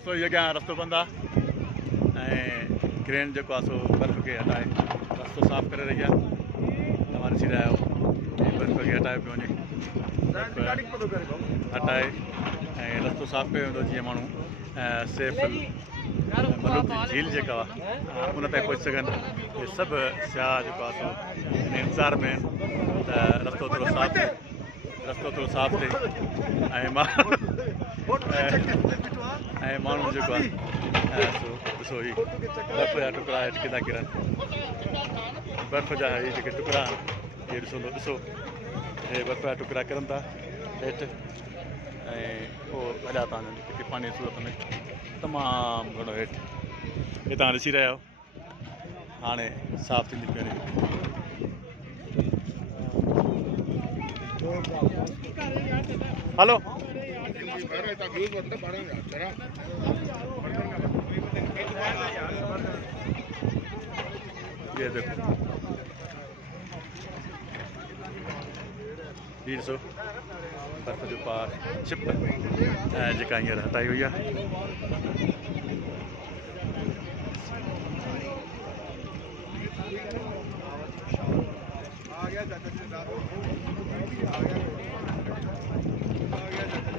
ॾिसो इहो अॻियां रस्तो बंदि आहे ऐं क्रेन जेको आहे सो बर्फ़ खे हटाए रस्तो साफ़ करे रही आहे। तव्हां ॾिसी रहिया आहियो बर्फ़ खे हटाए पियो वञे, हटाए ऐं रस्तो साफ़ कयो वेंदो जीअं माण्हू सेफ मलूक जी झील जेका आहे उन ते पहुची सघनि। इहे सभु सियाह जेको आहे सो हिन इंतज़ार में आहिनि त रस्तो थोरो साफ़ थिए, रस्तो थोरो साफ़ थिए ऐं माण्हू जेको आहे सो ॾिसो ही बर्फ़ जा टुकड़ा हेठि किथां किरनि, बर्फ़ जा इहे जेके टुकड़ा आहिनि इहे ॾिसो हे बर्फ़ जा टुकड़ा किरनि था हेठि ऐं पोइ हलिया था वञनि हिते पाणी जी सूरत में तमामु घणो हेठि। हे तव्हां ॾिसी रहिया आहियो हाणे साफ़ थींदी पियो वञे। हलो ये देखो ही ॾिसो बर्फ़ जो पार छिप जेका हींअर हटाई हुई आहे।